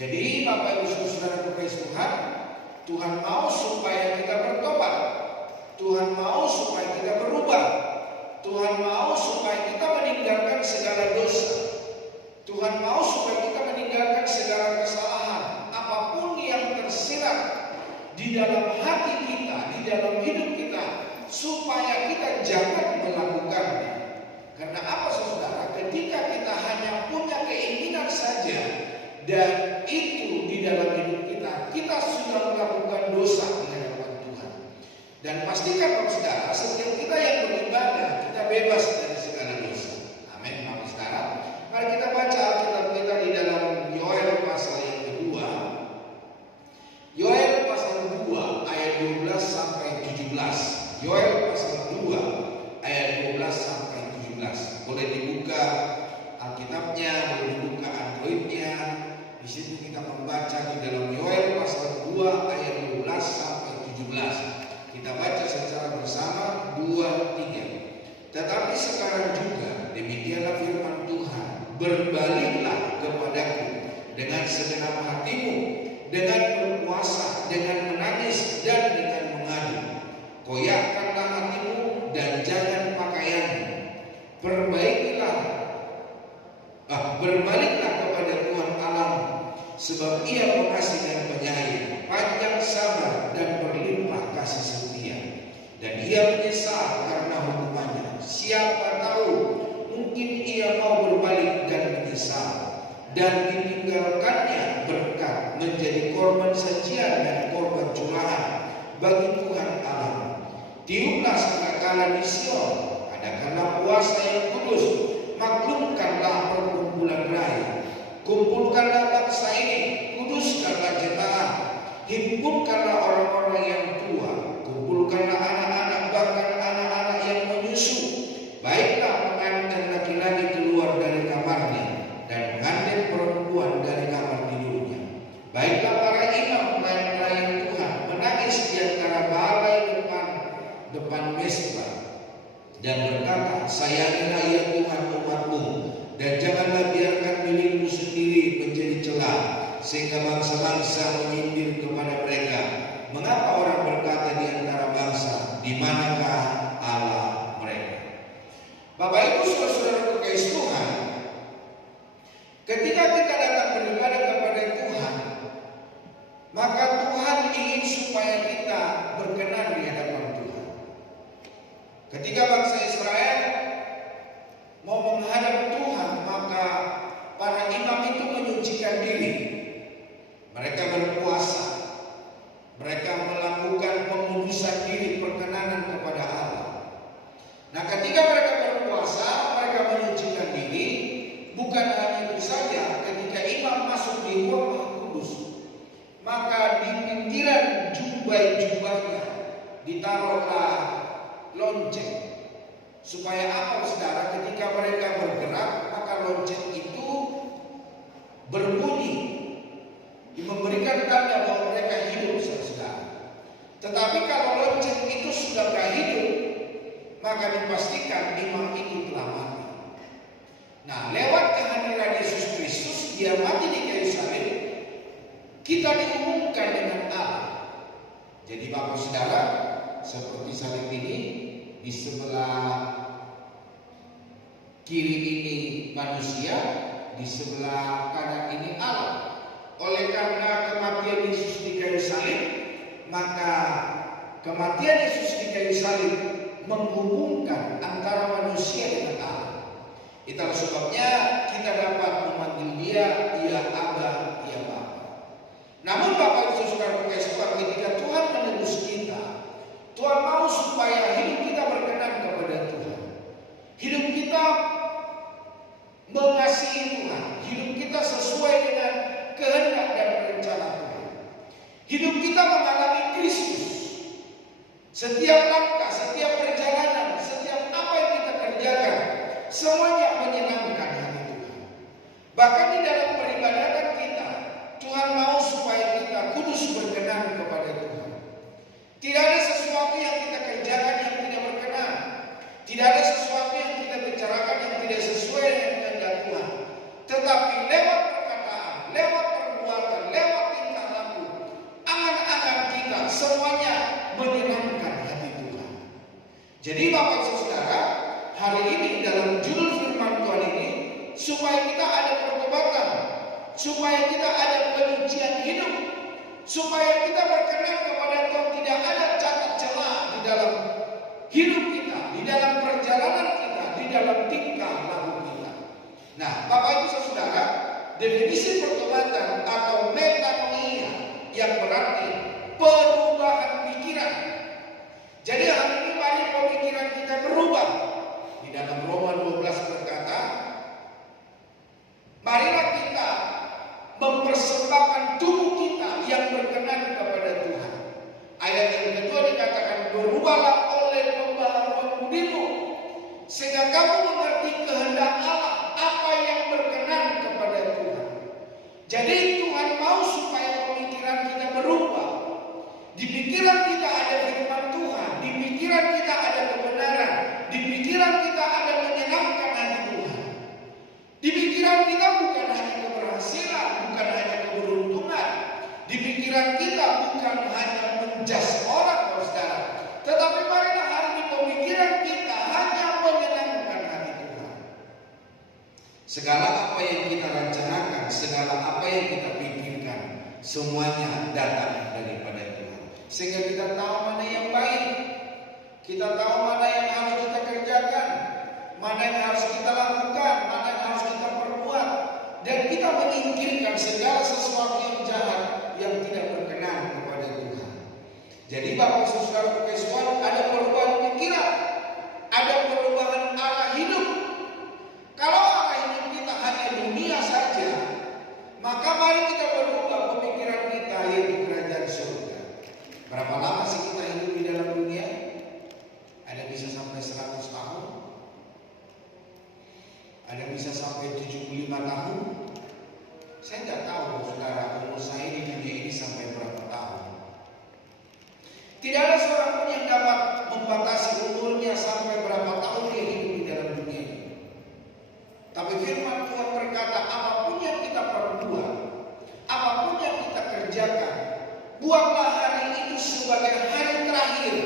Jadi Bapak Ibu Saudara terkasih Tuhan, Tuhan mau supaya kita bertobat. Tuhan mau supaya kita berubah. Tuhan mau supaya kita meninggalkan segala dosa. Tuhan mau supaya kita meninggalkan segala kesalahan, apapun yang tersirat di dalam hati kita, di dalam hidup kita, supaya kita jangan melakukannya. Karena apa saudara? Ketika kita hanya punya keinginan saja dan itu di dalam hidup kita, kita sudah melakukan dosa di hadapan Tuhan. Dan pastikan saudara, setiap kita yang beribadah, kita bebas dari segala dosa. Amin, saudara. Mari kita baca Alkitab kita di dalam Yoel pasal yang kedua. Yoel pasal 2 ayat 12 sampai 17. Yoel pasal 2 ayat 12 sampai 17. Boleh dibuka Alkitabnya, boleh dibuka Androidnya. Di situ kita membaca di dalam Yoel pasal 2 ayat 12 sampai 17. Kita baca secara bersama 2, 3. Tetapi sekarang juga demikianlah firman Tuhan, berbaliklah kepadaku dengan segenap hatimu, dengan berpuasa, dengan menangis dan dengan mengadu. Koyakkanlah hatimu dan jangan pakaianmu. Berbaliklah kepada Tuhan Allahmu, sebab Ia pengasih dan penyayang, panjang sabar dan berlimpah kasih setia, dan Ia menyesal karena hukumannya. Siapa tahu, mungkin Ia mau berbalik dan menyesal, dan ditinggalkannya berkat menjadi korban sajian dan korban curahan bagi Tuhan Allah. Tiuplah sangkakala di Sion, adakanlah puasa yang kudus, maklumkanlah perkumpulan raya, kumpulkanlah bangsa ini, kuduskanlah jemaah, himpunkanlah orang-orang yang tua, kumpulkanlah anak-anak, bahkan anak-anak yang menyusu. Baiklah pengantin laki-laki keluar dari kamarnya, dan pengantin perempuan dari kamar tidurnya. Baiklah para imam pelayan-pelayan Tuhan menangis di antara balai depan mesbah, dan berkata, sayangilah ya Tuhan umatmu, dan janganlah biarkan milikmu sendiri menjadi celah, sehingga bangsa-bangsa menyindir kepada mereka. Mengapa orang berkata di antara bangsa, di manakah Allah mereka? Bapak Ibu saudara terkasih Tuhan, ketika kita datang beribadah kepada Tuhan, maka Tuhan ingin supaya kita berkenan di hadapan Tuhan. Ketika bangsa Israel mau menghadap Tuhan, maka para imam itu menyucikan diri. Mereka berpuasa, mereka melakukan pengudusan diri, perkenanan kepada Allah. Nah, ketika mereka berpuasa, mereka menyucikan diri. Bukan hanya itu saja, ketika imam masuk di ruang Maha Kudus, maka di pinggiran jubahnya ditaruhlah lonceng. Supaya apa saudara? Ketika mereka bergerak, maka lonceng itu berbunyi, memberikan tanda bahwa mereka hidup saudara. Tetapi kalau lonceng itu sudah tidak hidup, maka dipastikan imam itu telah mati. Nah, lewat kehadiran Yesus Kristus, Dia mati di kayu salib, kita diumumkan dengan Allah. Jadi Bapak Saudara, seperti salib ini, di sebelah kiri ini manusia, di sebelah kanan ini Allah. Oleh karena kematian Yesus di kayu salib, maka kematian Yesus di kayu salib menghubungkan antara manusia dengan Allah. Itulah sebabnya kita dapat memanggil Dia, ya Aba, ya Bapa. Namun Bapak Ibu Saudara terkasih Tuhan, ketika Tuhan menebus kita, Tuhan mau supaya hidup kita berkenan kepada Tuhan. Hidup kita mengasihi Tuhan. Hidup kita sesuai dengan kehendak dan rencana Tuhan. Hidup kita mengalami Kristus. Setiap langkah, setiap perjalanan, setiap apa yang kita kerjakan, semuanya menyenangkan hati Tuhan. Bahkan di dalam peribadatan kita, Tuhan mau supaya kita kudus berkenan kepada Tuhan. Tidak ada sesuatu yang kita kerjakan yang tidak berkenan. Tidak ada sesuatu yang kita bicarakan yang tidak sesuai dengan kehendak Tuhan. Tetapi lewat perkataan, lewat perbuatan, supaya kita ada pertobatan, supaya kita ada penyucian hidup, supaya kita berkenan kepada Tuhan, tidak ada cacat celah di dalam hidup kita, di dalam perjalanan kita, di dalam tingkah laku kita. Nah, Bapak Ibu Saudara, definisi pertobatan atau metanoia yang berarti perubahan pikiran. Jadi hari ini mari pemikiran kita berubah. Di dalam Roma 12 berkata, marilah kita mempersembahkan tubuh kita yang berkenan kepada Tuhan. Ayat yang kedua dikatakan, berubahlah oleh pembaharuan budimu, sehingga kamu mengerti kehendak Allah, apa yang berkenan kepada Tuhan. Jadi Tuhan mau supaya pemikiran kita berubah. Di pikiran kita ada firman Tuhan, di pikiran kita ada kebenaran, di pikiran kita ada menyenangkan hati Tuhan. Di pikiran kita bukan hanya keberhasilan, bukan hanya keberuntungan. Di pikiran kita bukan hanya menjas orang, saudara. Tetapi marilah hari ini pemikiran kita hanya menyenangkan hati Tuhan. Segala apa yang kita rencanakan, segala apa yang kita pikirkan, semuanya datang daripada Tuhan. Sehingga kita tahu mana yang baik, kita tahu mana yang harus kita kerjakan, mana yang harus kita lakukan, mana yang harus kita perbuat, dan kita menyingkirkan segala sesuatu yang jahat yang tidak berkenan kepada Tuhan. Jadi Bapak Saudara Tuhan, ada perubahan pikiran, ada perubahan arah hidup. Kalau arah hidup kita hanya dunia saja, maka mari kita berubah pemikiran kita yaitu kerajaan surga. Berapa lama sih kita hidup di dalam dunia? Ada bisa sampai 100 tahun, ada bisa sampai 75 tahun. Saya tidak tahu saudara, umur saya di dunia ini sampai berapa tahun. Tidak ada seorang pun yang dapat membatasi umurnya sampai berapa tahun dia hidup di dalam dunia ini. Tapi firman Tuhan berkata, apapun yang kita perbuat, apapun yang kita kerjakan, buatlah hari itu sebagai hari terakhir.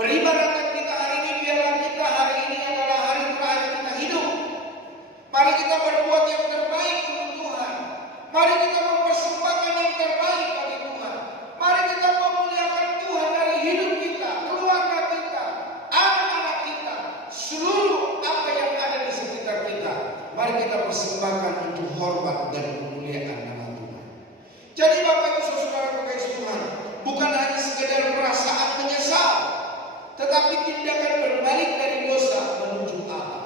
Peribadatan kita hari ini, biarlah kita hari ini adalah hari terakhir kita hidup. Mari kita berbuat yang terbaik untuk Tuhan. Mari kita mempersembahkan yang terbaik bagi Tuhan. Mari kita memuliakan Tuhan dari hidup kita, keluarga kita, anak-anak kita, seluruh apa yang ada di sekitar kita. Mari kita persembahkan untuk hormat dan kemuliaan nama Tuhan. Jadi Bapak Ibu Saudara kekasih Tuhan, bukan hanya sekedar perasaan menyesal, tetapi tindakan berbalik dari dosa menuju Allah.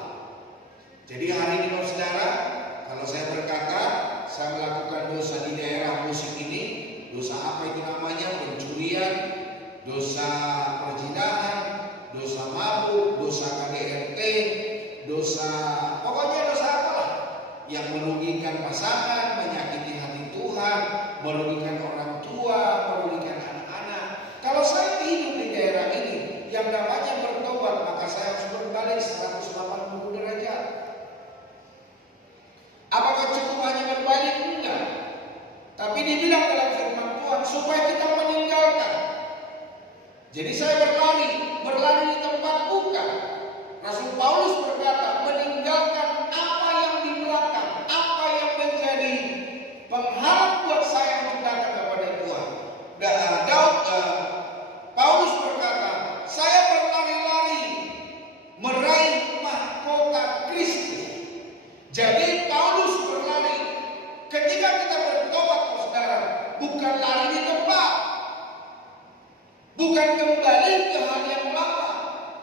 Jadi hari ini saudara, kalau saya berkata saya melakukan dosa di daerah musik ini, dosa apa itu namanya? Pencurian, dosa perzinahan, dosa mabuk, dosa KDRT, dosa, pokoknya dosa apalah yang merugikan pasangan, menyakiti hati Tuhan, merugikan orang tua, merugikan anak-anak. Kalau saya hidup di daerah ini yang namanya bertobat, maka saya harus berbalik 180 derajat. Apakah cukup hanya berbalik? Enggak. Tapi dibilang dalam firman Tuhan supaya kita meninggalkan. Jadi saya berlari di tempat bukan. Rasul Paulus berkata, meninggalkan apa yang di belakang, apa yang menjadi penghalang buat saya untuk datang kepada Tuhan. Paulus berkata, saya berlari-lari meraih mahkota Kristus. Jadi Paulus berlari. Ketika kita bertobat, saudara, bukan lari di tempat, bukan kembali ke hal yang lama,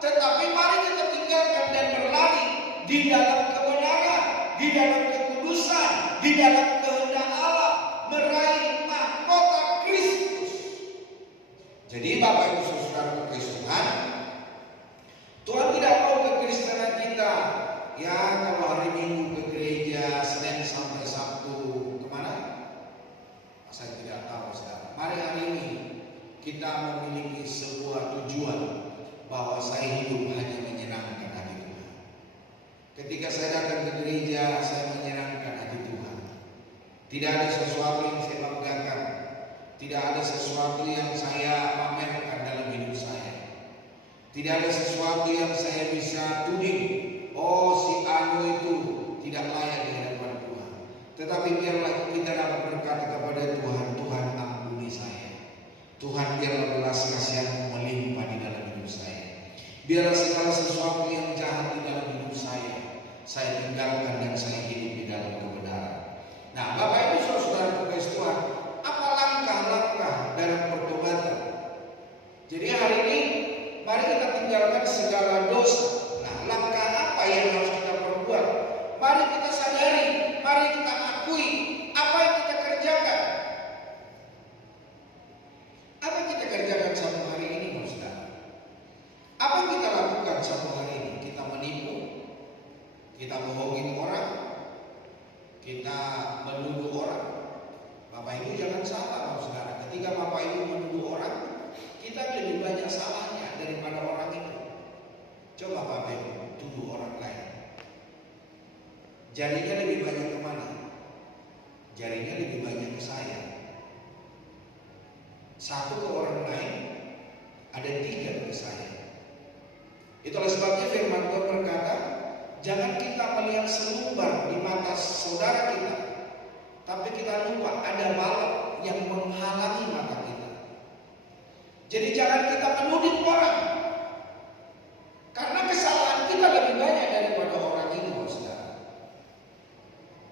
tetapi mari kita tinggalkan dan berlari di dalam kebenaran, di dalam kekudusan, di dalam kehendak Allah, meraih mahkota Kristus. Jadi Bapak Ibu Saudara kekasih Tuhan, Tuhan tidak mau kekristenan kita ya kalau hari Minggu ke gereja, Senin sampai Sabtu kemana? Saya tidak tahu saudara. Mari hari ini kita memiliki sebuah tujuan bahwa saya hidup hanya menyenangkan hati Tuhan. Ketika saya datang ke gereja, saya menyenangkan hati Tuhan. Tidak ada sesuatu yang saya banggakan, tidak ada sesuatu yang saya pamerkan dalam hidup saya. Tidak ada sesuatu yang saya bisa tuding. Oh, si Anu itu tidak Mari kita akui apa yang kita kerjakan. Apa yang kita kerjakan satu hari ini, saudara? Apa yang kita lakukan satu hari ini? Kita menipu, kita bohongin orang, kita menuduh orang. Bapak Ibu jangan salah, saudara. Ketika Bapak Ibu menuduh orang, kita lebih banyak salahnya daripada orang itu. Coba Bapak Ibu tuduh orang lain. Jarinya lebih banyak kemana? Jarinya lebih banyak ke saya. Satu ke orang lain, ada 3 ke saya. Itulah sebabnya firman Tuhan berkata, jangan kita melihat selumbar di mata saudara kita, tapi kita lupa ada balok yang menghalangi mata kita. Jadi jangan kita menuding orang, karena kesalahan kita lebih banyak daripada orang itu, saudara.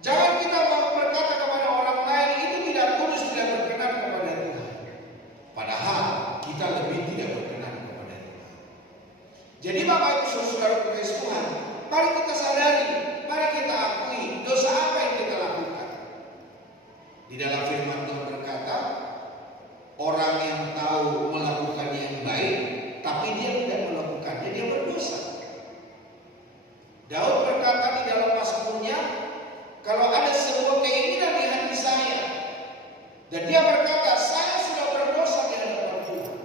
Jangan kita mau berkata kepada orang lain itu tidak kudus, tidak berkenan kepada Tuhan, padahal kita lebih tidak berkenan kepada Tuhan. Jadi Bapak Ibu Saudara Kristus Tuhan, mari kita sadari, mari kita akui dosa apa yang kita lakukan. Di dalam firman Tuhan berkata, orang yang tahu melakukan yang baik, tapi dia tidak melakukannya, dia berdosa. Daud berkata di dalam Mazmurnya, kalau ada sebuah keinginan di hati saya, dan dia berkata, saya sudah berdosa di hadapan Tuhan.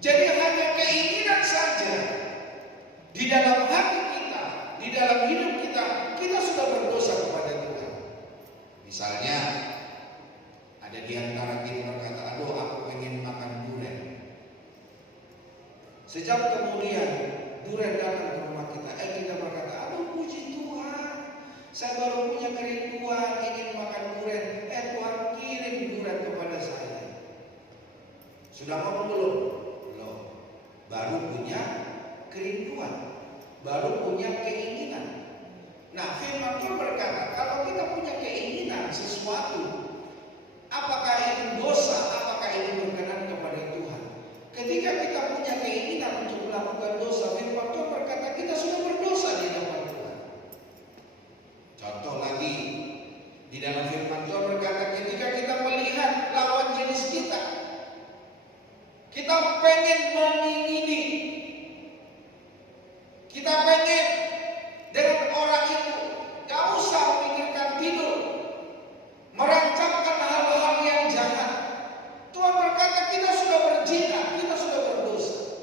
Jadi hanya keinginan saja di dalam hati kita, di dalam hidup kita, kita sudah berdosa kepada Tuhan. Misalnya, ada di antara kita berkata, aduh aku pengen makan durian. Sejak kemudian durian datang ke rumah kita, kita berkata, aduh puji Tuhan, saya baru punya kerinduan ingin makan durian. Tuhan kirim durian kepada saya. Sudah mau belum? Belum. Baru punya kerinduan, baru punya keinginan. Nah, firman Tuhan berkata, kalau kita punya keinginan sesuatu, apakah itu dosa, apakah itu berkenan kepada Tuhan? Ketika kita punya keinginan untuk melakukan dosa, firman Tuhan berkata kita sudah berdosa di hadapan Tuhan. Contoh lagi, di dalam firman Tuhan berkata ketika kita melihat lawan jenis kita pengen mengingini, kita pengen dengan orang itu, gak usah memikirkan tidur, merancangkan hal-hal yang jahat. Tuhan berkata kita sudah berzina, kita sudah berdosa.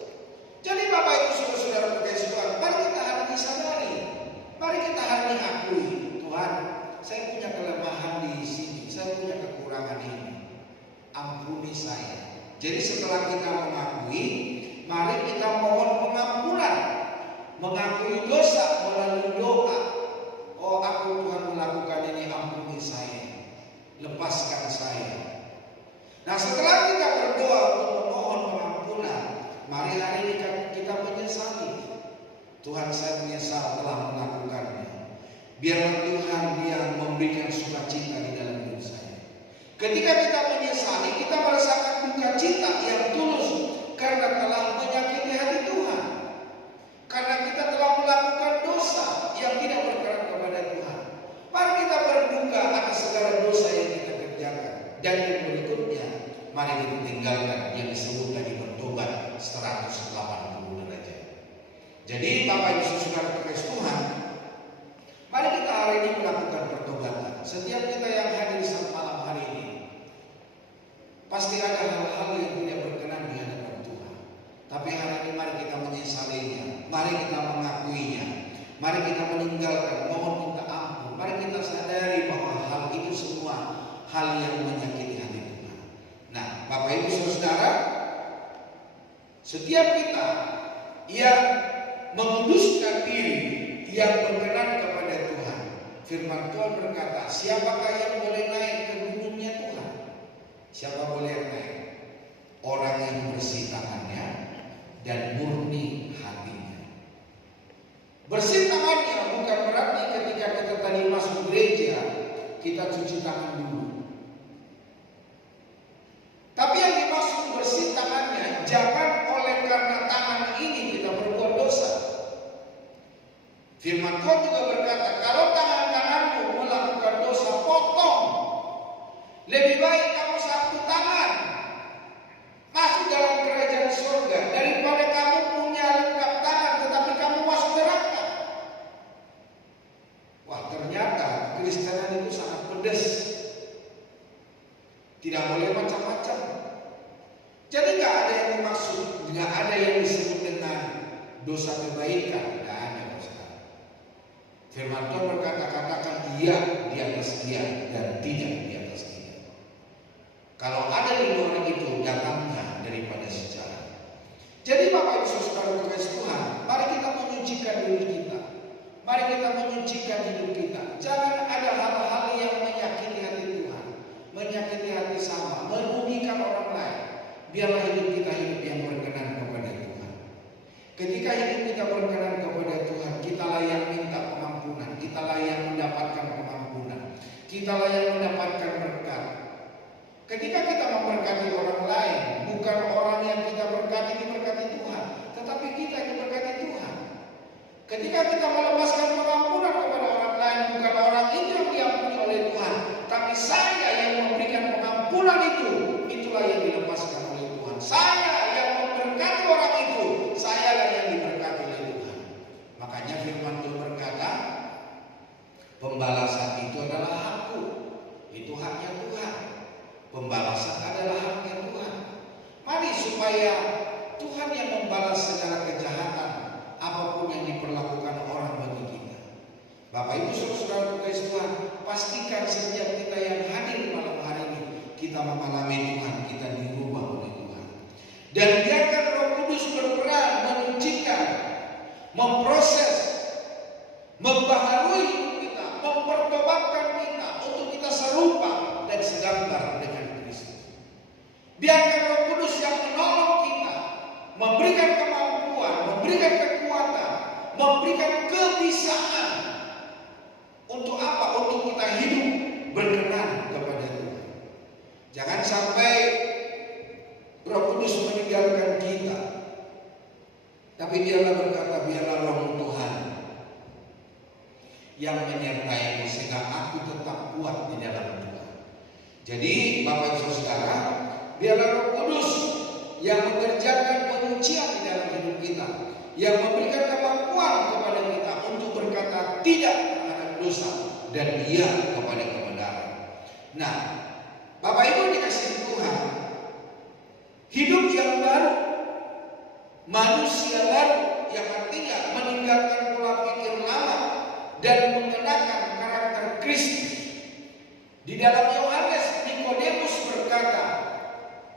Jadi Bapak Ibu Saudara-saudara berkasih Tuhan, mari kita hari ini sadari, mari kita hari ini akui, Tuhan, saya punya kelemahan di sini, saya punya kekurangan ini, ampuni saya. Jadi setelah kita mengakui, mari kita mohon pengampunan, mengakui dosa melalui doa. Oh aku Tuhan melakukan ini, ampuni saya, lepaskan saya. Nah setelah kita berdoa untuk memohon pengampunan, mari hari ini kita menyesali. Tuhan, saya menyesal telah melakukannya. Biarlah Tuhan yang memberikan sukacita di dalam hidup saya. Ketika kita menyesali, kita merasakan duka cita yang tulus karena telah menyakiti hati Tuhan, karena kita telah melakukan dosa yang tidak berkenan kepada Tuhan. Mari kita berduka atas segala dosa yang kita kerjakan. Dan yang berikutnya, mari kita tinggalkan yang disebut tadi bertobat 180 derajat. Jadi Bapak Ibu Saudara Kristus Tuhan, mari kita hari ini melakukan pertobatan. Setiap kita yang hadir saat malam hari ini, pasti ada hal-hal yang tidak berkenan di hadapan Tuhan. Tapi hari ini mari kita menyesalinya, mari kita mengakuinya, mari kita meninggalkan, mohon minta ampun, mari kita sadari bahwa hal itu semua hal yang menyakiti hati Tuhan. Nah, Bapak Ibu Saudara, setiap kita yang menguduskan diri, yang berkenan kepada Tuhan, firman Tuhan berkata, siapakah yang boleh naik ke gunungnya Tuhan? Siapa boleh naik? Orang yang bersih tangannya dan murni hatinya. Bersih tangannya bukan berarti ketika kita tadi masuk gereja kita cuci tangan dulu. Tapi yang dimaksud bersih tangannya, jangan oleh karena tangan ini kita berbuat dosa. Firman Tuhan juga berkata, kalau tangan kananmu melakukan dosa, Lebih baik kamu sapu tangan masuk dalam kerajaan surga daripada kamu punya lengkap tangan tetapi kamu masuk neraka. Wah, ternyata Kristenan itu sangat pedas. Tidak boleh macam-macam. Jadi nggak ada yang dimaksud, nggak ada yang disebut dengan dosa kebaikan, nggak ada. Firman Tuhan berkata, katakan iya di atas dia dan tidak di atas dia. Kalau ada di luar itu, datangnya daripada sejarah. Jadi Bapak Ibu Saudara terkasih Tuhan, mari kita menyucikan diri kita. Mari kita menyucikan hidup kita. Jangan ada hal-hal yang menyakiti hati Tuhan, menyakiti hati sama, merugikan orang lain. Biarlah hidup kita hidup yang berkenan kepada Tuhan. Ketika hidup kita berkenan kepada Tuhan, kita yang minta pengampunan, kita yang mendapatkan pengampunan, kita yang mendapatkan berkat. Ketika kita memberkati orang lain, bukan orang yang kita berkati diberkati Tuhan, tetapi kita yang diberkati Tuhan. Ketika kita melepaskan pengampunan kepada orang lain, bukan orang itu yang diampuni oleh Tuhan, tapi saya yang memberikan pengampunan itu, itulah yang dilepaskan oleh Tuhan. Saya yang memberkati orang itu, saya yang diberkati oleh Tuhan. Makanya firman Tuhan berkata, pembalasan itu adalah hakku, itu haknya Tuhan. Pembalasan adalah haknya Tuhan. Mari supaya Tuhan yang membalas segala kejahatan apapun yang diperlakukan orang bagi kita. Bapak Ibu Saudara terkasih Tuhan, pastikan setiap kita yang hadir malam hari ini, kita mengalami Tuhan, kita dirubah oleh Tuhan. Dan biarkan Roh Kudus berperan menyucikan, memproses, membaharui hidup kita, mempertobatkan kita untuk kita serupa dan segambar dengan Kristus. Biarkan Roh Kudus yang menolong kita, memberikan kemampuan, memberikan kekuatan, memberikan kebisaan. Untuk apa? Untuk kita hidup berkenan kepada Tuhan. Jangan sampai Roh Kudus meninggalkan kita, tapi Dialah berkata, biarlah Roh Tuhan yang menyertai sehingga aku tetap kuat di dalam Tuhan. Jadi Bapak Ibu Saudara, biarlah Roh Kudus yang mengerjakan penyucian di dalam hidup kita, yang memberikan kemampuan kepada kita untuk berkata tidak terhadap dosa dan iya kepada kebenaran. Nah, Bapak Ibu dikasihi Tuhan, hidup yang baru, manusia baru, yang artinya meninggalkan pola pikir lama dan mengenakan karakter Kristus. Di dalam Yohanes, Nikodemus berkata,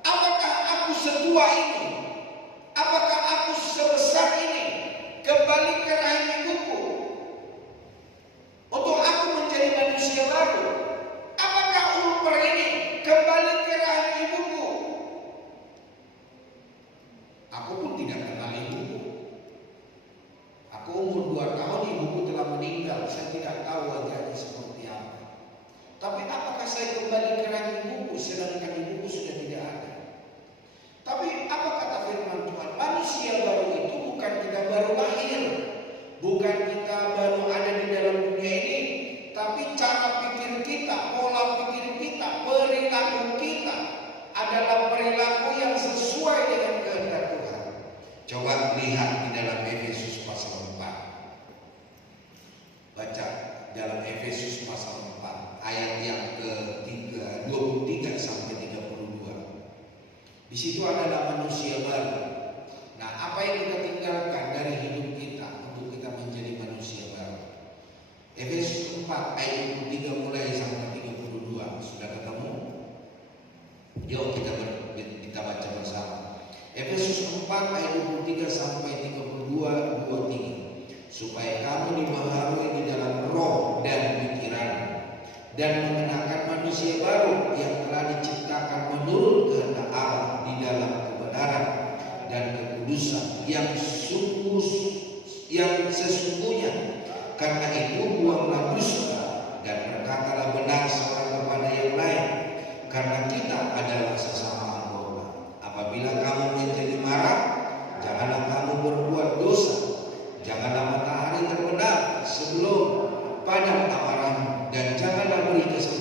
apakah aku setua ini? Apakah aku sebesar ini? Kembali ke rahim ibuku untuk aku menjadi manusia baru. Apakah umur ini? Kembali ke rahim ibuku. Aku pun tidak kenal ibuku. Aku umur 2 tahun, ibuku telah meninggal. Saya tidak tahu wajahnya seperti apa. Tapi apakah saya kembali ke rahim ibuku sedangkan ibuku sudah tidak ada? Tapi apa kata firman Tuhan? Manusia baru itu bukan kita baru lahir, bukan kita baru ada di dalam dunia ini, tapi cara pikir kita, pola pikir kita, perilaku kita adalah perilaku yang sesuai dengan kehendak Tuhan. Coba lihat di dalam Efesus pasal 4. Baca dalam Efesus pasal 4 ayat yang ke-23 sampai 32. Di situ adalah manusia baru. Nah, apa yang kita tinggalkan dari hidup kita untuk kita menjadi manusia baru? Efesus 4 ayat 23 mulai sampai 32. Sudah ketemu? Yuk kita baca bersama. Efesus 4 ayat 23 sampai 32, 23. Supaya kamu dibaharui di dalam roh dan pikiran, dan mengenakan manusia baru yang telah diciptakan menurut kehendak Allah di dalam kebenaran dan kekudusan yang sesungguhnya. Karena itu buanglah dusta dan berkatalah benar seorang kepada yang lain, karena kita adalah sesama anggota. Apabila kamu menjadi marah, janganlah kamu berbuat dosa. Janganlah matahari terbenam sebelum padam amarahmu, dan janganlah beri kesempatan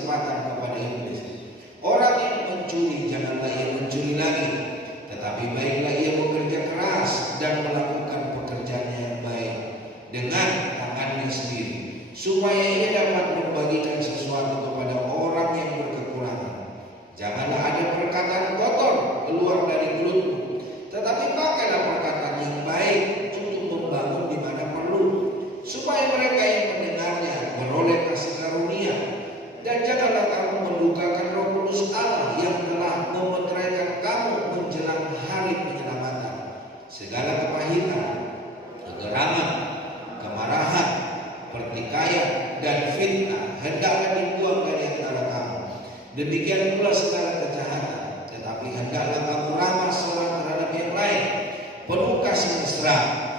supaya ia dapat membagikan sesuatu kepada orang yang berkekurangan. Janganlah ada perkataan kotor keluar dari mulutmu, tetapi pakailah perkataan yang baik untuk membangun di mana perlu, supaya mereka yang mendengarnya beroleh kasih karunia. Dan janganlah kamu mendukakan Roh Kudus Allah yang telah memeteraikan kamu menjelang hari penyelamatan. Segala kepahitan, kegeraman, kemarahan, pertikaian, dan fitnah hendaklah dibuang dari antara kamu. Demikian pula segala kejahatan. Tetapi hendaklah kamu ramah seorang terhadap yang lain, penuh kasih mesra,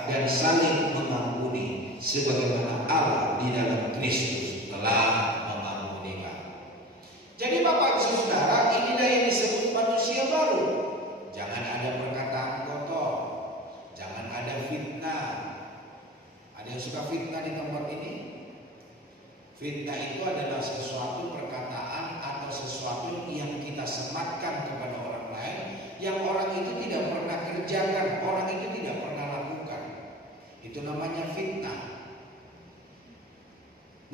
dan saling mengampuni, sebagaimana Allah di dalam Kristus telah mengampuni kamu. Jadi Bapak Ibu Saudara, inilah yang disebut manusia baru. Jangan ada perkataan kotor, jangan ada fitnah. Ada yang suka fitnah di tempat ini? Fitnah itu adalah sesuatu perkataan atau sesuatu yang kita sematkan kepada orang lain, yang orang itu tidak pernah kerjakan, orang itu tidak pernah lakukan. Itu namanya fitnah.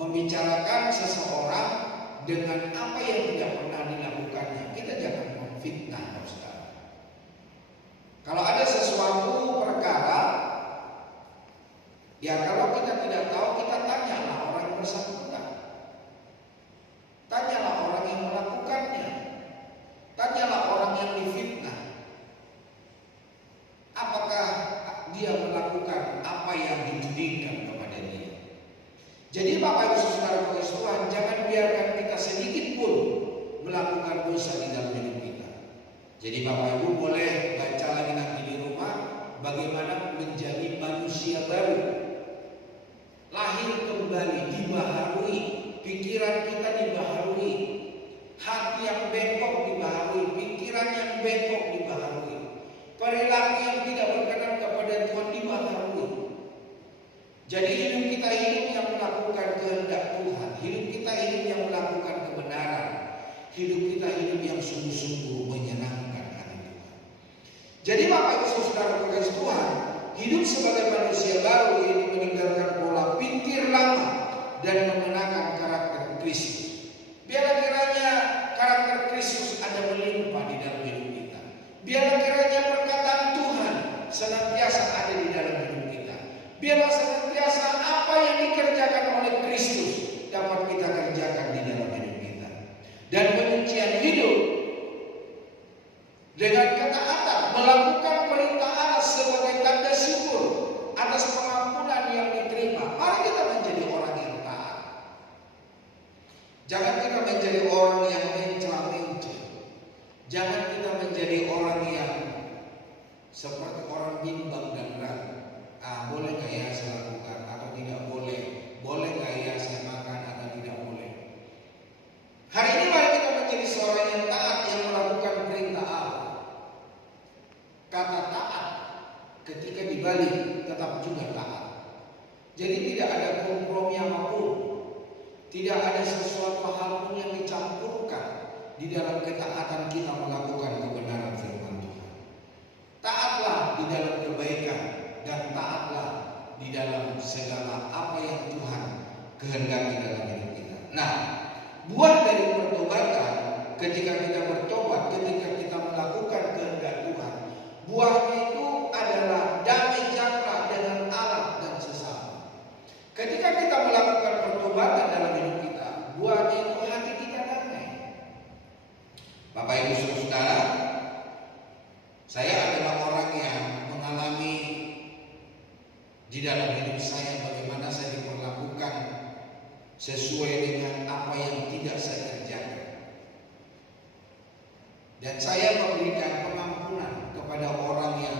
Membicarakan seseorang dengan apa yang tidak pernah dilakukannya. Kita jangan memfitnah, saudara. Kalau ada sesuatu perkara, ya kalau kita tidak tahu, kita tanyalah orang yang bersangkutan. Tanyalah orang yang melakukannya. Tanyalah orang yang difitnah. Apakah dia melakukan apa yang ditudingkan kepada dia? Jadi Bapak Ibu Saudara kasih Tuhan, jangan biarkan kita sedikit pun melakukan dosa di dalam hidup kita. Jadi Bapak Ibu boleh baca lagi nanti di rumah bagaimana menjadi manusia baru. Lahir kembali, dibaharui, pikiran kita dibaharui, hati yang bengkok dibaharui, pikiran yang bengkok dibaharui, perilaku yang tidak berkenan kepada Tuhan dibaharui. Jadi hidup kita hidup yang melakukan kehendak Tuhan, hidup kita hidup yang melakukan kebenaran, hidup kita hidup yang sungguh-sungguh menyenangkan hati Tuhan. Jadi Bapak Ibu Saudara kasih Tuhan, hidup sebagai manusia baru ini meninggalkan pola pikir lama dan mengenakan karakter Kristus. Biarlah kiranya karakter Kristus ada melimpah di dalam hidup kita. Biarlah kiranya perkataan Tuhan senantiasa ada di dalam hidup kita. Biarlah senantiasa apa yang dikerjakan oleh Kristus dapat kita kerjakan di dalam hidup kita. Dan penyucian hidup dengan ketaatan melakukan perintah Allah sebagai tanda syukur atas pengampunan yang diterima. Mari kita menjadi orang yang taat. Jangan kita menjadi orang yang mencela-mencela. Jangan kita menjadi orang yang seperti orang bimbang dan ragu. Boleh gak ya saya lakukan atau tidak boleh? Boleh gak ya saya makan atau tidak boleh? Hari ini mari kita menjadi seorang yang taat, yang melakukan perintah Allah. Kata taat ketika dibalik tetap juga taat. Jadi tidak ada kompromi apapun, tidak ada sesuatu hal pun yang dicampurkan di dalam ketaatan kita melakukan kebenaran firman Tuhan. Taatlah di dalam kebaikan dan taatlah di dalam segala apa yang Tuhan kehendaki dalam hidup kita. Nah, buah dari pertobatan ketika kita bertobat, ketika kita melakukan kehendak Tuhan, buahnya itu adalah damai sejahtera dengan Allah dan sesama. Ketika kita melakukan pertobatan dalam hidup kita, buahnya itu hati kita damai. Bapak Ibu Saudara, saya adalah orang yang mengalami di dalam hidup saya bagaimana saya diperlakukan sesuai dengan apa yang tidak saya kerjakan. Dan saya memberikan pengampunan kepada orang yang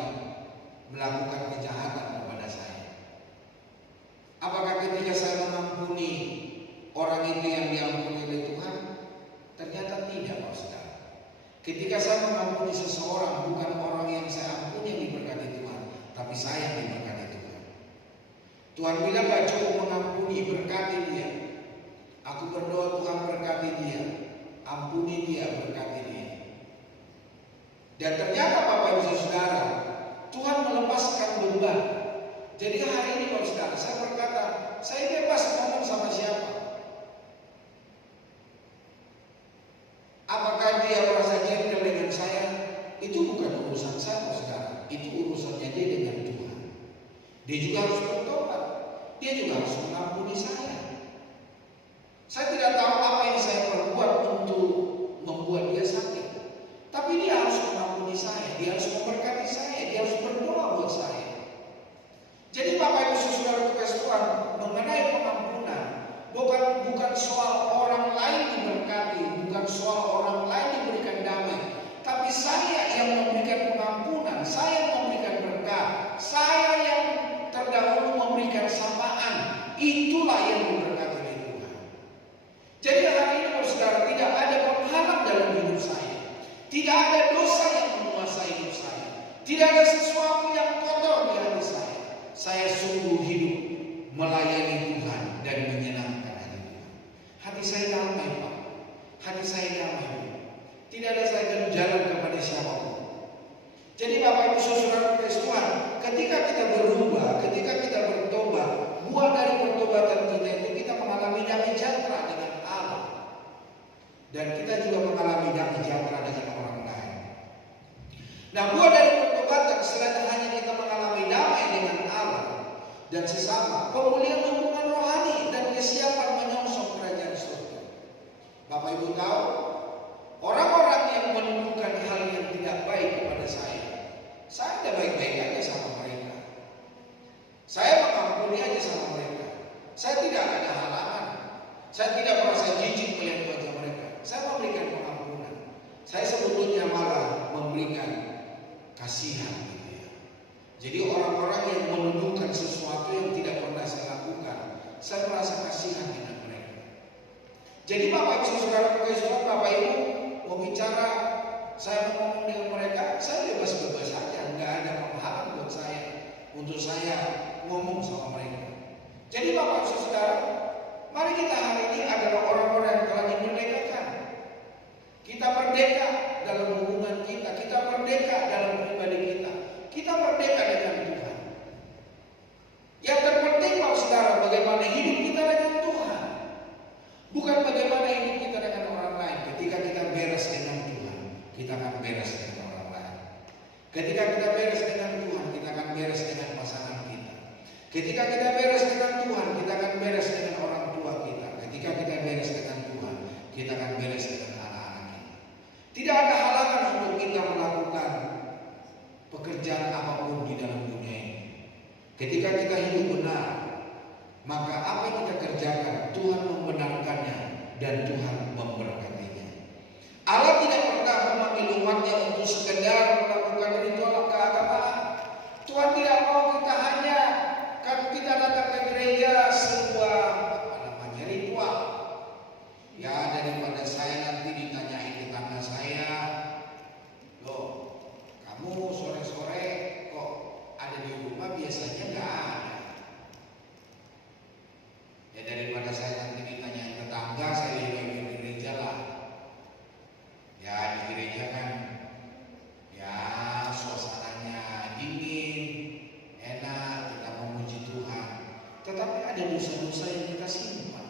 melakukan kejahatan kepada saya. Apakah ketika saya mengampuni orang itu yang diampuni oleh Tuhan? Ternyata tidak, Pak Saudara. Ketika saya mengampuni seseorang, bukan orang yang saya ampuni yang diberkati Tuhan, tapi saya yang diberkati Tuhan. Tuhan bilang gak cukup mengampuni, berkati dia. Aku berdoa Tuhan berkati dia, ampuni dia, berkati dia. Dan ternyata Bapak Ibu Saudara, Tuhan melepaskan beban. Jadi hari ini Bapak Saudara, saya berkata, saya bebas ngomong sama siapa. Dia juga harus bertobat. Dia juga harus mengampuni saya. Saya tidak tahu apa yang saya perbuat untuk membuat dia sakit. Tapi dia harus mengampuni saya. Dia harus memberkati saya. Dia harus berdoa buat saya. Jadi Bapak Ibu Saudara terkasih Tuhan, mengenai pengampunan bukan soal orang lain diberkati, bukan soal orang lain diberikan damai, tapi saya yang memberikan pengampunan, saya yang memberikan berkat, saya yang terdahulu memberikan sapaan. Itulah yang diberkati oleh Tuhan. Jadi hari ini Saudara, tidak ada penghalang dalam hidup saya, tidak ada dosa yang menguasai hidup saya, tidak ada sesuatu yang kotor di hati saya. Saya sungguh hidup melayani Tuhan dan menyenangkan hati Tuhan. Hati saya damai, Pak. Hati saya damai. Tidak ada saya jalan kepada siapapun. Jadi Bapak Ibu Saudara Tuhan, ketika kita berubah, ketika kita bertobat, buah dari pertobatan kita itu kita mengalami damai sejahtera dengan Allah. Dan kita juga mengalami damai sejahtera dengan orang lain. Nah, buah dari pertobatan selain hanya kita mengalami damai dengan Allah dan sesama, pemulihan hubungan rohani dan kesiapan menyongsong kerajaan surga. Bapak Ibu tahu, orang-orang yang menuduhkan hal yang tidak baik kepada saya tidak baik-baik aja sama mereka. Saya mengampuni aja sama mereka. Saya tidak ada halangan. Saya tidak merasa jijik melihat wajah mereka. Saya memberikan pengampunan. Saya sebetulnya malah memberikan kasihan gitu ya. Jadi orang-orang yang menuduhkan sesuatu yang tidak pernah saya lakukan, saya merasa kasihan dengan mereka. Jadi Bapak Ibu Saudara terkasih, Bapak Ibu mau bicara, saya mau ngomong dengan mereka, saya bebas-bebas saja, nggak ada penghalang buat saya untuk saya ngomong sama mereka. Jadi Bapak Ibu Saudara, mari kita hari ini adalah orang-orang yang telah dimerdekakan. Kita merdeka dalam hubungan kita, kita merdeka dalam pribadi kita, kita merdeka dengan Tuhan. Yang terpenting Bapak Saudara, bagaimana hidup kita dengan Tuhan, bukan bagaimana hidup kita dengan orang lain. Ketika kita beres dengan Tuhan, kita akan beres dengan orang lain. Ketika kita beres dengan Tuhan, kita akan beres dengan pasangan kita. Ketika kita beres dengan Tuhan, kita akan beres dengan orang tua kita. Ketika kita beres dengan Tuhan, kita akan beres dengan anak-anak kita. Tidak ada halangan untuk kita melakukan pekerjaan apapun di dalam dunia ini. Ketika kita hidup benar, maka apa yang kita kerjakan, Tuhan membenarkannya dan Tuhan memberkatinya. Allah tidak pernah memanggil umatnya untuk sekedar melakukan ritual keagamaan. Tuhan tidak mau kita hanya kalau kita datang ke gereja sebuah ritual. Ya, daripada saya nanti ditanyain tetangga saya, loh, kamu sore-sore kok ada di rumah, biasanya nggak ada. Ya, daripada saya nanti ditanyain tetangga, saya lebih baik di gereja lah. Ya, di gereja kan ya suasananya dingin, enak, kita memuji Tuhan. Tetapi ada dosa-dosa yang kita simpan,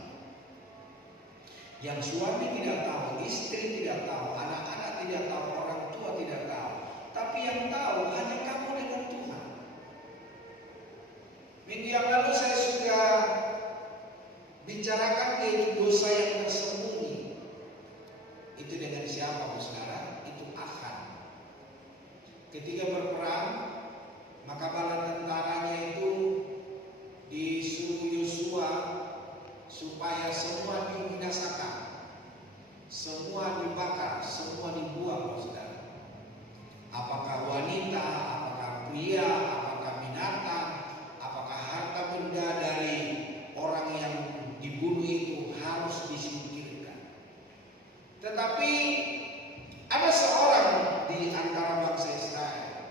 yang suami tidak tahu, istri tidak tahu, anak-anak tidak tahu, orang tua tidak tahu. Tapi yang tahu hanya kamu dengan Tuhan. Minggu yang lalu saya sudah bicarakan yaitu dosa yang tersembunyi. Itu dengan siapa, Saudara? Itu Akan. Ketika berperang, maka bala tentaranya itu disuruh Yosua supaya semua dibinasakan, semua dibakar, semua dibuang, Saudara. Apakah wanita, apakah pria, apakah binatang, apakah harta benda dari orang yang dibunuh itu harus disingkirkan. Tetapi ada seorang di antara bangsa Israel,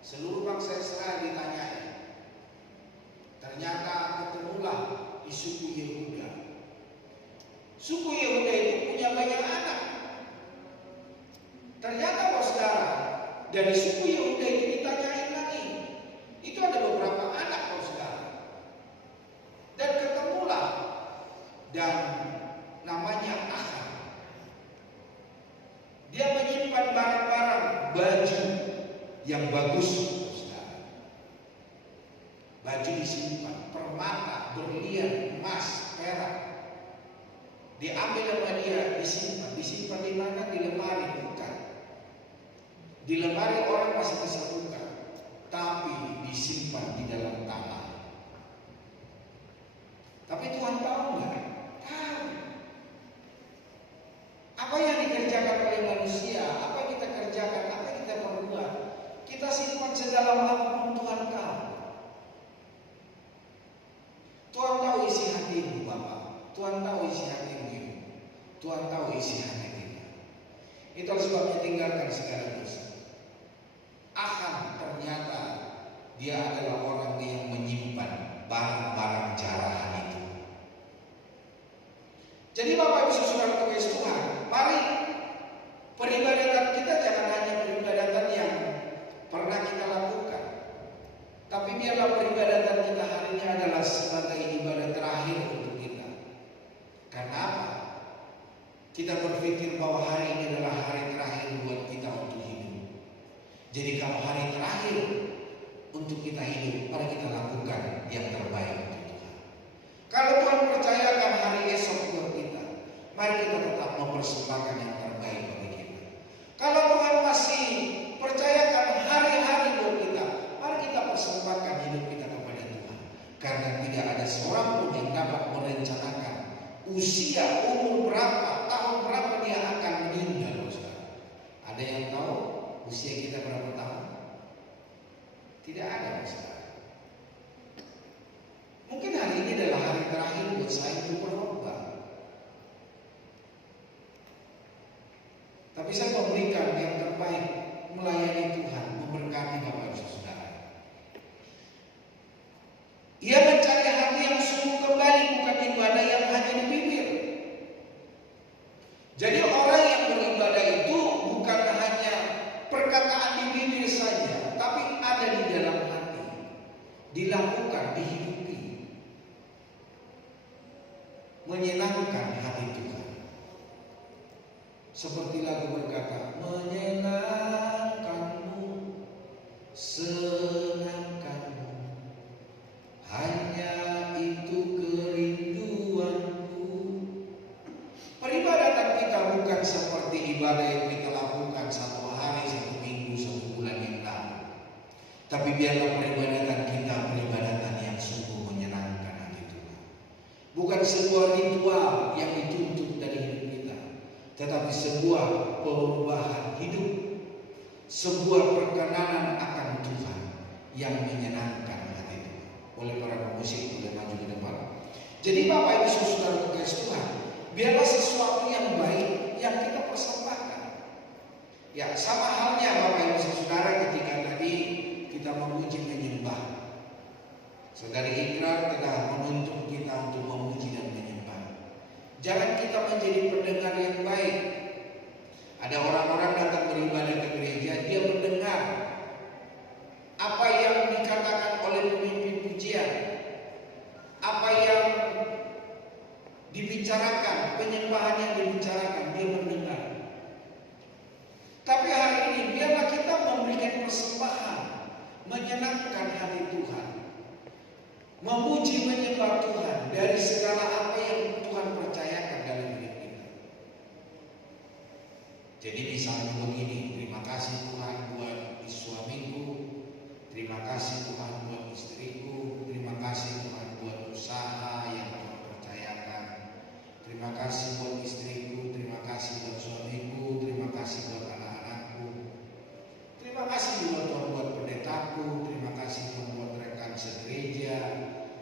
seluruh bangsa Israel ditanyai. Ternyata ketemulah di suku Yehuda. Suku Yehuda itu punya banyak anak. Ternyata Saudara, dari suku Yehuda itu ditanyain lagi. Itu ada beberapa anak Saudara. Dan ketemulah, dan namanya Akan. Dia menyimpan barang-barang, baju yang bagus, Saudara. Baju diambil sama dia, disimpan. Disimpan di mana? Di lemari, bukan. Di lemari orang masih bisa buka, tapi disimpan di dalam tanah. Tapi Tuhan tahu nggak? Tahu. Apa yang dikerjakan oleh manusia, apa yang kita kerjakan, apa yang kita perbuat, kita simpan sedalam apapun Tuhan tahu. Tuhan tahu isi hatimu, Bapak. Tuhan tahu isi hatimu, Ibu. Tuhan tahu isi hati kita. Itu sebabnya tinggalkan segala dosa. Akan ternyata dia adalah orang yang menyimpan barang-barang jarahan itu. Jadi Bapak Ibu Saudara terkasih Tuhan, mari peribadatan kita jangan hanya peribadatan yang pernah kita lakukan, tapi biarlah peribadatan kita hari ini adalah sebagai ibadah terakhir untuk kita. Karena apa? Kita berpikir bahwa hari ini adalah hari terakhir buat kita untuk hidup. Jadi kalau hari terakhir untuk kita hidup, mari kita lakukan yang terbaik untuk Tuhan. Kalau Tuhan percayakan hari esok buat kita, mari kita tetap mempersembahkan yang terbaik bagi kita. Kalau Tuhan masih percayakan hari-hari buat kita, mari kita persembahkan hidup kita kepada Tuhan. Karena tidak ada seorang pun yang dapat merencanakan usia, umur berapa, tahun berapa dia akan meninggal. Ada yang tahu usia kita berapa tahun? Tidak ada, saudara. Mungkin hari ini adalah hari terakhir buat saya untuk berkhotbah. Tapi saya memberikan yang terbaik, melayani Tuhan, memberkati Bapak Ibu Saudara. Ia mencari hati yang sungguh kembali, bukan ibadah yang hanya di bibir. Jadi orang yang beribadah itu bukan hanya perkataan di bibir saja, tapi ada di dalam hati, dilakukan, dihidupi, menyenangkan hati Tuhan. Seperti lagu berkata, menyenangkanmu, senangkanmu, hanya itu kerinduanku. Peribadatan kita bukan seperti ibadah yang kita lakukan satu hari, satu minggu, satu bulan yang lalu. Tapi biarlah peribadatan kita peribadatan yang sungguh menyenangkan hati Tuhan. Bukan sebuah ritual yang dituntut dari hidup kita, tetapi sebuah perubahan hidup, sebuah perkenanan akan Tuhan yang menyenangkan hati Tuhan. Oleh para pemusik boleh maju ke depan. Jadi Bapak Ibu Saudara terkasih Tuhan, biarlah sesuatu yang baik yang kita persembahkan. Ya, sama halnya Bapak Ibu Saudara ketika tadi kita memuji menyembah. Saudari Ikrar telah menuntut kita untuk memuji dan menyembah. Jangan kita menjadi pendengar yang baik. Ada orang-orang datang beribadah ke gereja, dia mendengar apa yang dikatakan oleh pemimpin pujian, apa yang dibicarakan, penyembahan yang dibicarakan, dia mendengar. Tapi hari ini biarlah kita memberikan persembahan, menyenangkan hati Tuhan, memuji menyembah Tuhan dari segala apa yang Tuhan percayakan dalam hidup kita. Jadi misalnya begini, terima kasih Tuhan buat suamiku, terima kasih Tuhan buat istriku, terima kasih Tuhan buat usaha yang Tuhan percayakan, terima kasih buat istriku, terima kasih buat suamiku, terima kasih buat anak-anakku, terima kasih juga Tuhan buat pendetaku, terima kasih Tuhan buat rekan segereja,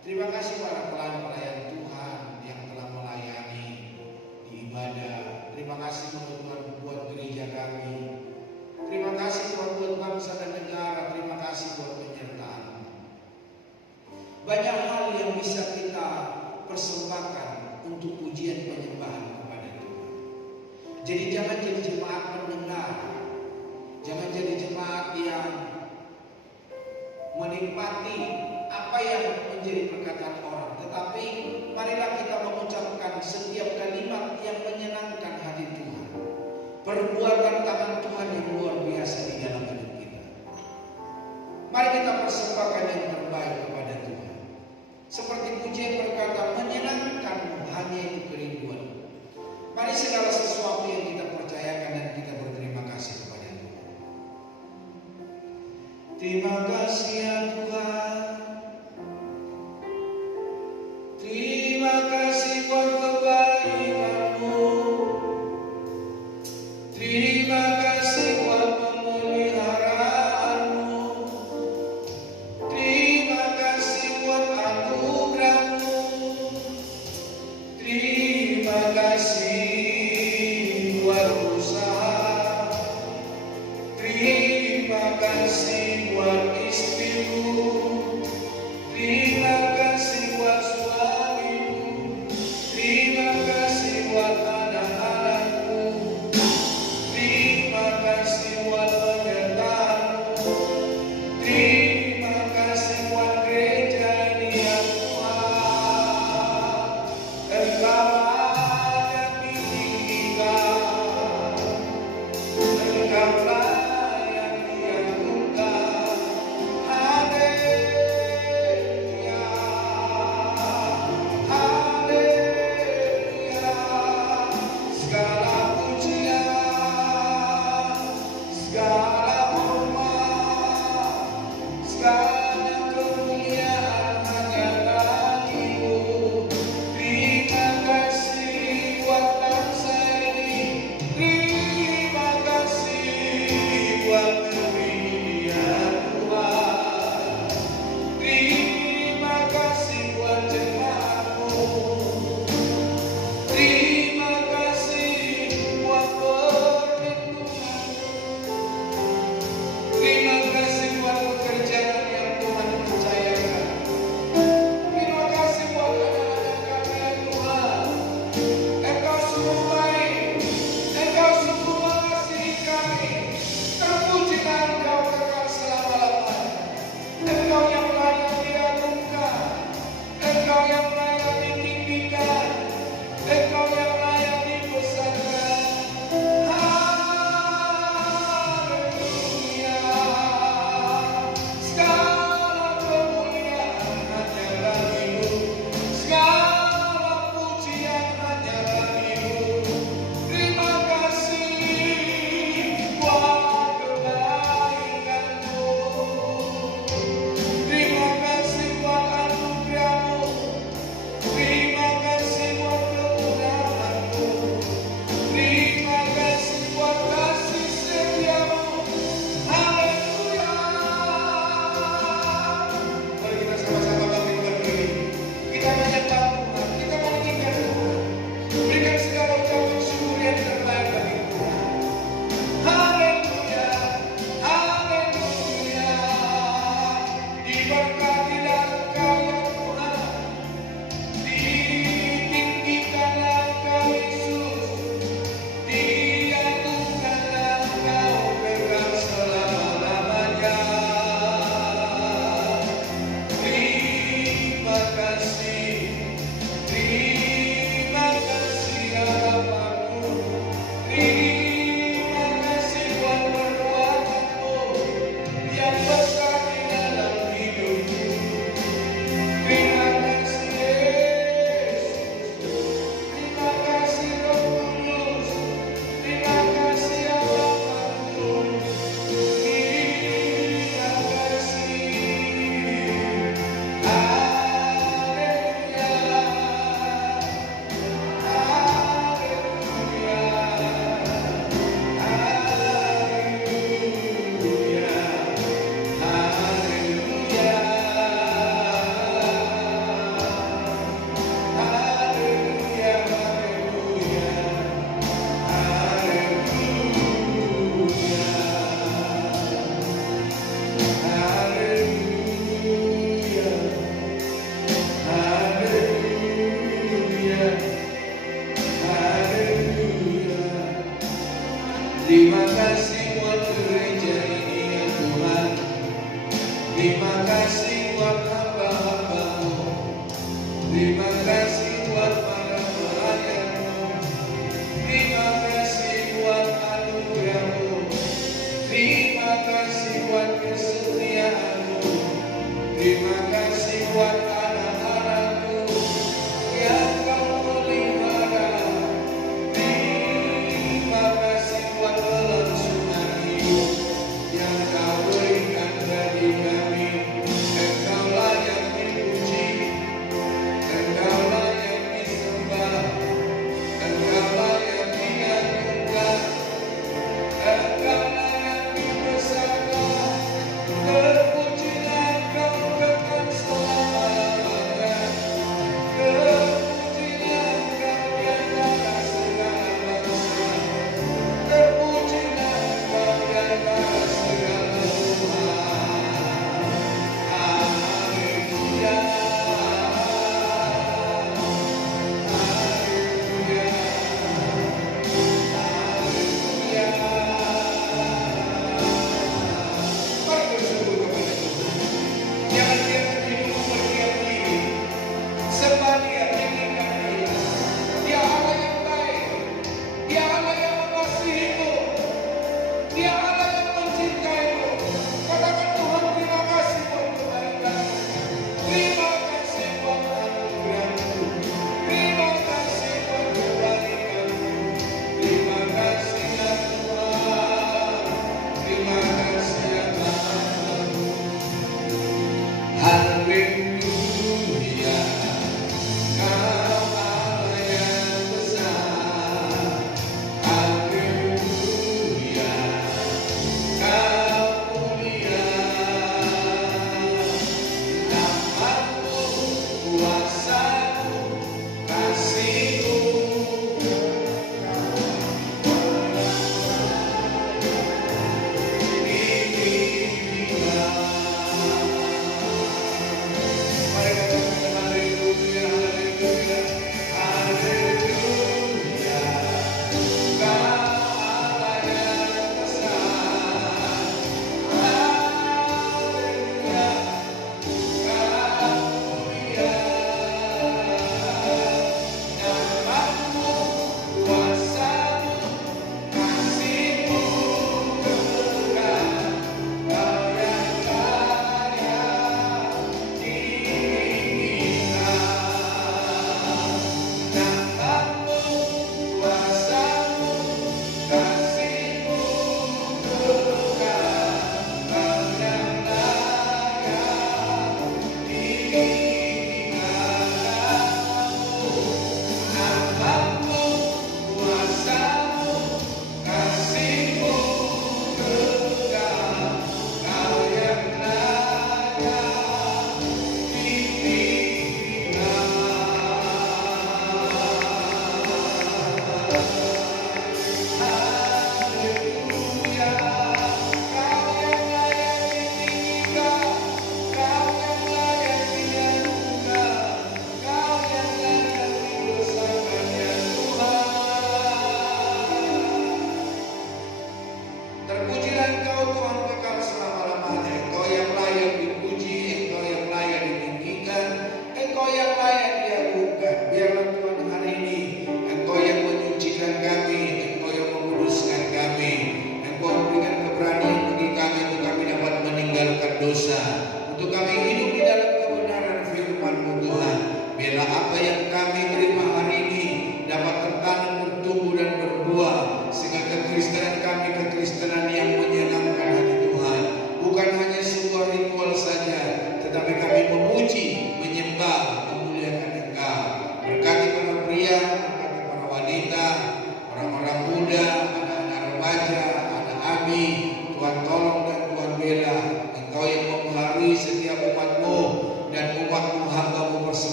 terima kasih para pelayan-pelayan Tuhan yang telah melayani di ibadah, terima kasih Tuhan buat gereja kami, terima kasih Tuhan buat bangsa dan negara, terima kasih buat penyertaan. Banyak hal yang bisa kita persembahkan untuk pujian penyembahan kepada Tuhan. Jadi jangan jadi jemaat pendengar, jangan jadi jemaat yang menikmati apa yang menjadi perkataan orang, tetapi marilah kita mengucapkan setiap kalimat yang menyenangkan hati Tuhan, perbuatan tangan Tuhan yang luar biasa di dalam hidup kita. Mari kita persembahkan yang terbaik kepada Tuhan. Seperti pujian berkata, menyenangkanmu hanya itu kerinduan. kasih buat usaha, terima kasih buat istrimu, terima kasih buat suamimu, terima kasih buat anak-anakmu, terima kasih buat penyertaanmu, terima kasih buat gereja ini ya Tuhan. Engkau banyak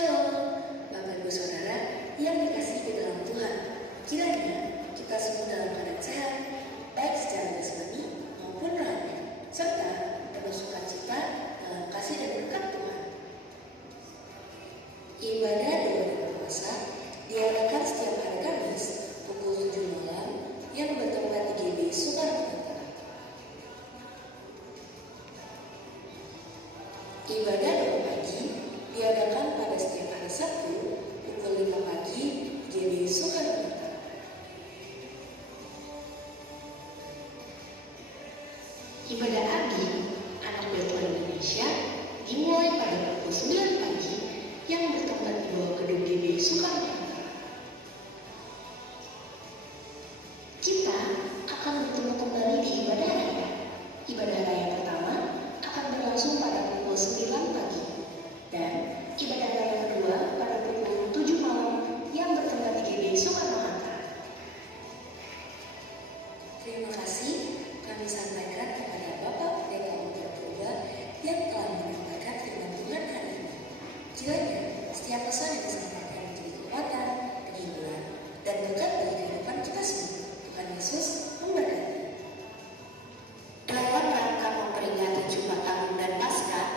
Shalom, Bapak Ibu Saudara yang dikasihi dalam Tuhan. Kiranya kita semua dalam keadaan sehat, baik secara jasmani maupun rohani, serta penuh sukacita dalam kasih dan berkat Tuhan. Ibadah doa dan puasa diadakan setiap hari Kamis pukul 7 malam yang bertempat di GBI Soekarno-Hatta. Ibadah doa pagi diadakan pada setiap hari Sabtu pukul 5 pagi di GBI Soekarno-Hatta. Ibadah Abi Anak Betulan Indonesia dimulai pada pukul 9 pagi yang bertempat di bawah gedung GBI Soekarno-Hatta. Kita akan bertemu kembali di ibadah raya. Ibadah raya pertama akan berlangsung pada pukul 9 pagi dan ibadah raya kedua pada pukul 7 malam yang bertempat di GBI Soekarno-Hatta. Terima kasih kami sampaikan kepada Bapak Pendeta Umar Purba yang telah menyampaikan firman Tuhan hari ini. Kiranya setiap pesan yang disampaikan menjadi kekuatan, penghiburan, dan berkat bagi kehidupan kita semua. Tuhan Yesus memberkati. Dalam rangka memperingati Jumat Agung dan Paskah,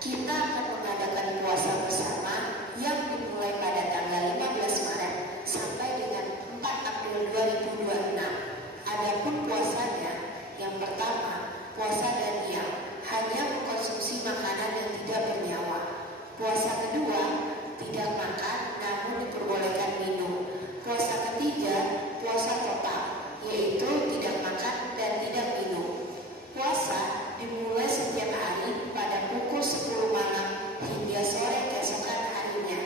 kita akan mengadakan puasa bersama yang dimulai pada tanggal 15 Maret sampai dengan 4 April 2026. Adapun puasanya, yang pertama, puasa Daniel, hanya mengkonsumsi makanan yang tidak bernyawa. Puasa kedua, tidak makan namun diperbolehkan minum. Puasa ketiga, puasa total, yaitu tidak makan dan tidak minum. Puasa dimulai setiap hari pada pukul 10 malam hingga sore keesokan harinya.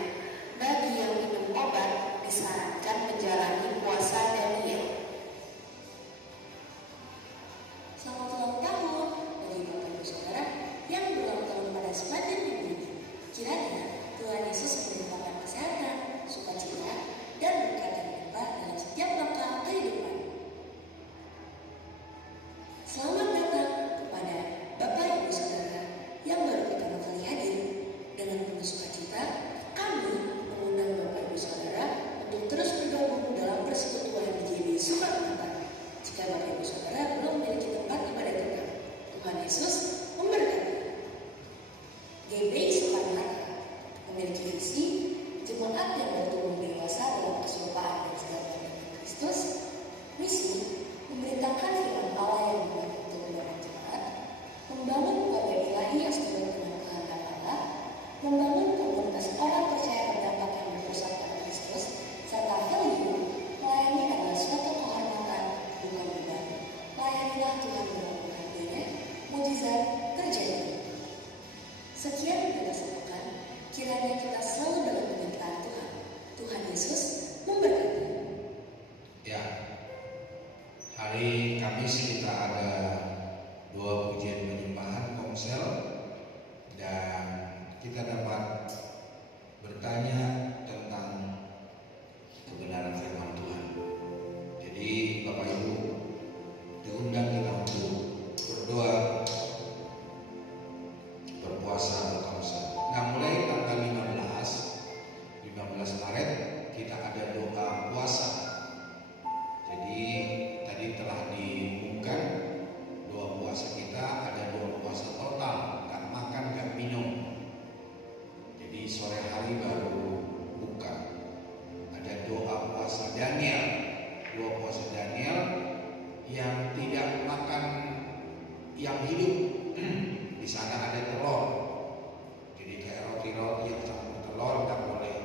Bagi yang minum obat, disarankan menjalani puasa Daniel. Selamat ulang tahun bagi Bapak Ibu Saudara yang berulang tahun pada sepanjang minggu ini. Kiranya Tuhan Yesus memberikan kesehatan, sukacita, dan berkat yang limpah dalam setiap langkah kehidupan. Selamat datang kepada Bapak Ibu Saudara yang baru pertama kali hadir. Dengan penuh sukacita, kami mengundang Bapak Ibu Saudara untuk terus bergabung dalam persekutuan di GBI Soekarno-Hatta. Jika Bapak Ibu Saudara belum memiliki tempat ibadah tetap, Tuhan Yesus memberkati. GBI Soekarno-Hatta memiliki visi jemaat yang bertumbuh dewasa dalam kesumpaan dan kesadaran dengan Kristus. Misi memberitakan firman Allah yang benar untuk membangun jemaat, membangun keluarga ilahi yang sesuai dengan kehendak Allah, membangun komunitas orang percaya berdampak yang berpusat pada Kristus, serta value melayani adalah suatu kehormatan, bukan beban. Layanilah Tuhan dalam pengabdiannya, mujizat terjadi. Sekian yang kita sampaikan, kiranya kita selalu dalam penyertaan Tuhan. Tuhan Yesus memberkati. Ya, hari Kamis kita ada 2 pujian penyembahan komsel dan kita dapat bertanya tentang kebenaran firman Tuhan. Jadi Bapak Ibu diundang kita untuk berdoa, berpuasa, berkomsel. Nah, mulai tanggal 15 Maret kita ada doa puasa. Jadi tadi telah diumumkan doa puasa kita ada doa puasa total, gak makan, gak minum. Jadi sore hari baru buka. Ada doa puasa Daniel, doa puasa Daniel yang tidak makan yang hidup. Di sana ada telur. Jadi kayak roti-roti yang campur telur, nggak boleh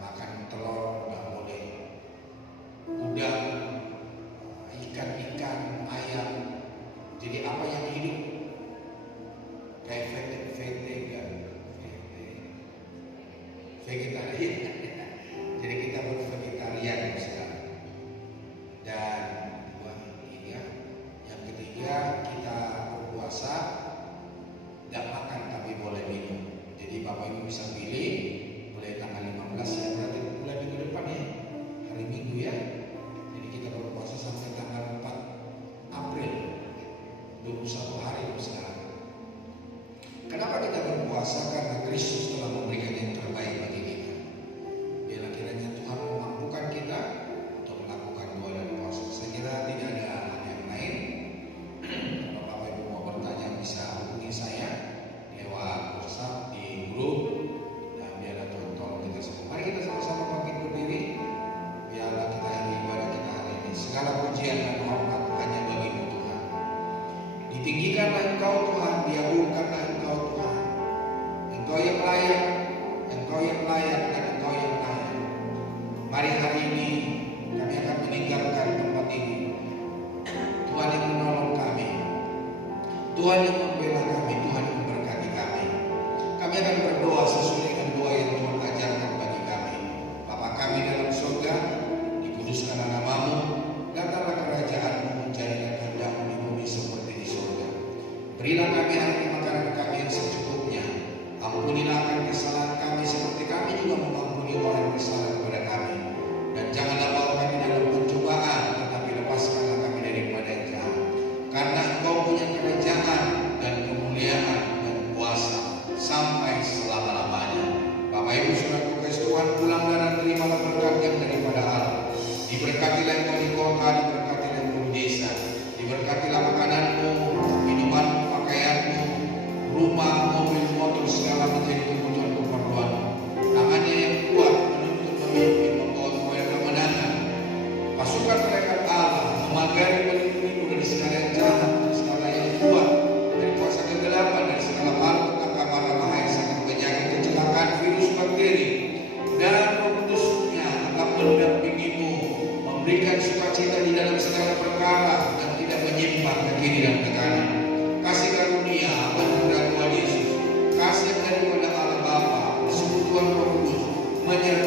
makan telur, nggak boleh udang, ikan-ikan, ayam. Jadi apa yang hidup kayak vegetarian. Jadi kita vegetarian sekarang. Dan yang ketiga kita berpuasa, nggak makan tapi boleh minum. Jadi Bapak Ibu bisa pilih mulai tanggal 15 ya, berarti bulan minggu depan ya, hari Minggu ya. Jadi kita berpuasa sampai tanggal 4 April, 21 hari sekarang. Kenapa kita berpuasa? Karena Kristus telah memberikan yang terbaik persoalan pulang dan terimalah berkat yang daripada Allah. Diberkatilah engkau di kota, diberkatilah engkau di desa, diberkatilah makananmu, minumanmu, pakaianmu, rumah, mobil, motor, segala menjadi kebutuhan. Tangannya yang kuat menuntut, memimpin, membawa kepada kemenangan. Pasukan malaikat Allah memagari, melindungimu dari segala yang jahat, dari segala yang kuat, dari kuasa kegelapan, dari segala makhluk petaka, mara bahaya, sakit, penyakit, kecelakaan, virus, bakteri, dan Roh Kudus-Nya akan mendampingimu, memberikan sukacita di dalam segala perkara dan tidak menyimpang ke kiri dan ke kanan. Kasih karunia Bapa dan Tuhan Yesus, kasih daripada Allah Bapa, persekutuan Roh Kudus menyertai